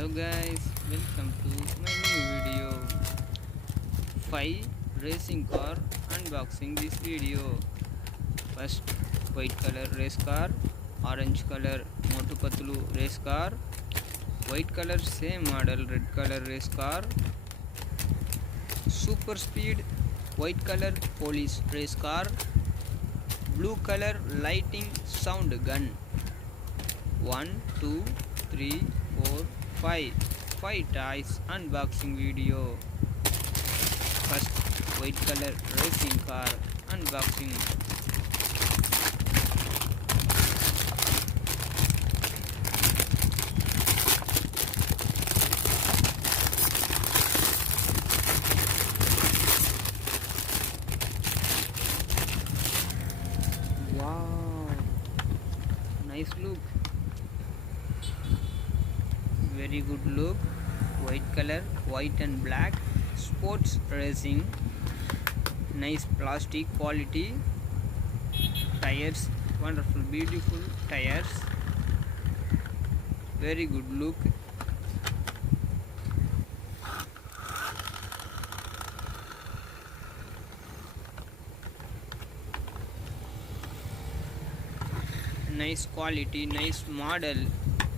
Hello guys, welcome to my new video. 5 racing car unboxing this video. First, white color race car, orange color Motu Patlu race car, white color same model red color race car, super speed white color police race car, blue color lighting sound gun. 1 2 3 4 5 toys unboxing video. First, white color racing car unboxing. Wow, nice look, very good look. White color, white and black, sports racing, nice plastic quality, tires, wonderful beautiful tires, very good look. Nice quality, nice model.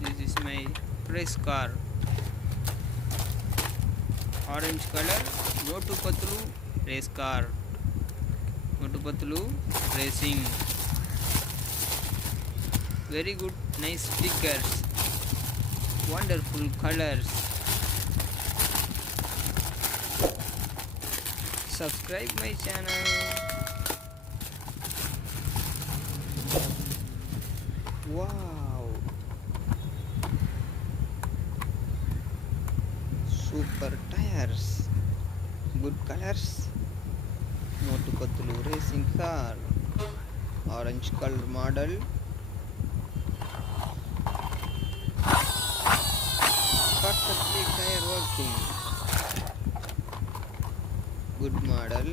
This is my race car. Orange color Motu Patlu race car. Motu Patlu racing. Very good, nice stickers. Wonderful colors. Subscribe my channel. Wow, super tires, good colors. Motu Patlu racing car, orange color model, perfectly tire working, good model.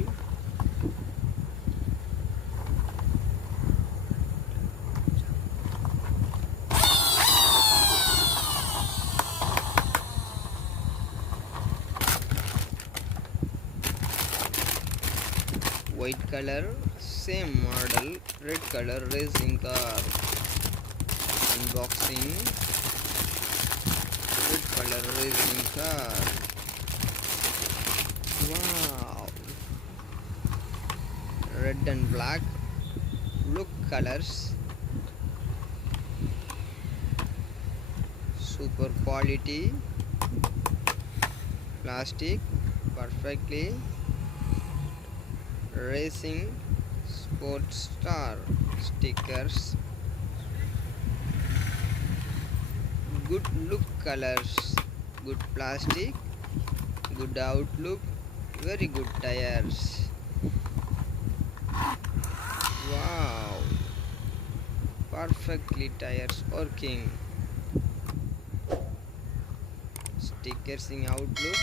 White color same model red color racing car unboxing. Red color racing car. Wow, red and black look colors, super quality plastic, perfectly racing sports star stickers, good look colors, good plastic, good outlook, very good tires. Wow, perfectly tires working, stickers in outlook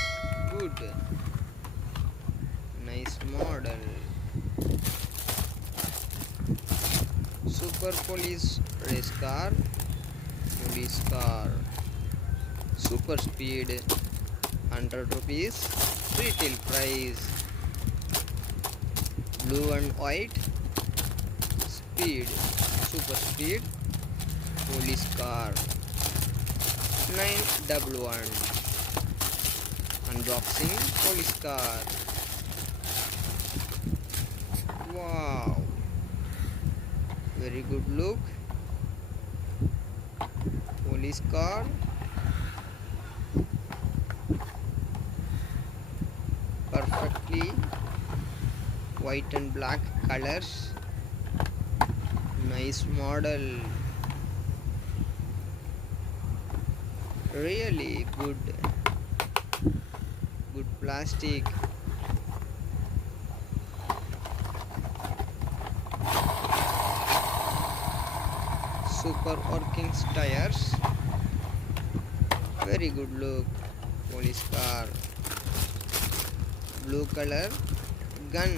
good, nice model. Super police race car, police car, super speed, 100 rupees, retail price. Blue and white, speed, super speed, police car, 911. Unboxing police car. Wow, very good look, police car, perfectly white and black colors, nice model, really good plastic, super working tires, very good look, police car. Blue color gun,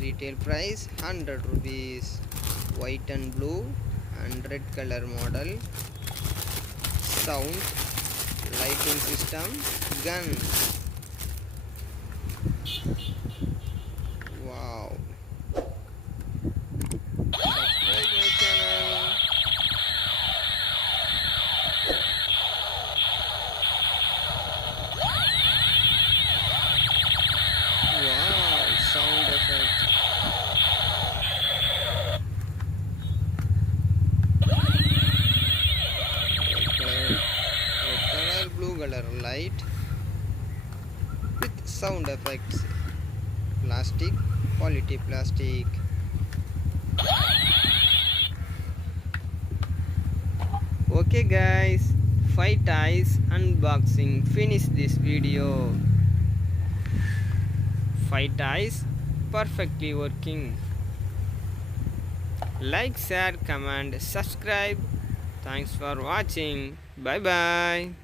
retail price 100 rupees, white and blue and red color model, sound lighting system, gun. Wow. Subscribe my channel. Wow, sound effect. Red color, blue color light with sound effects. Plastic, quality plastic. Okay guys, 5 toys unboxing. Finish this video. 5 toys perfectly working. Like, share, comment, subscribe. Thanks for watching. Bye bye.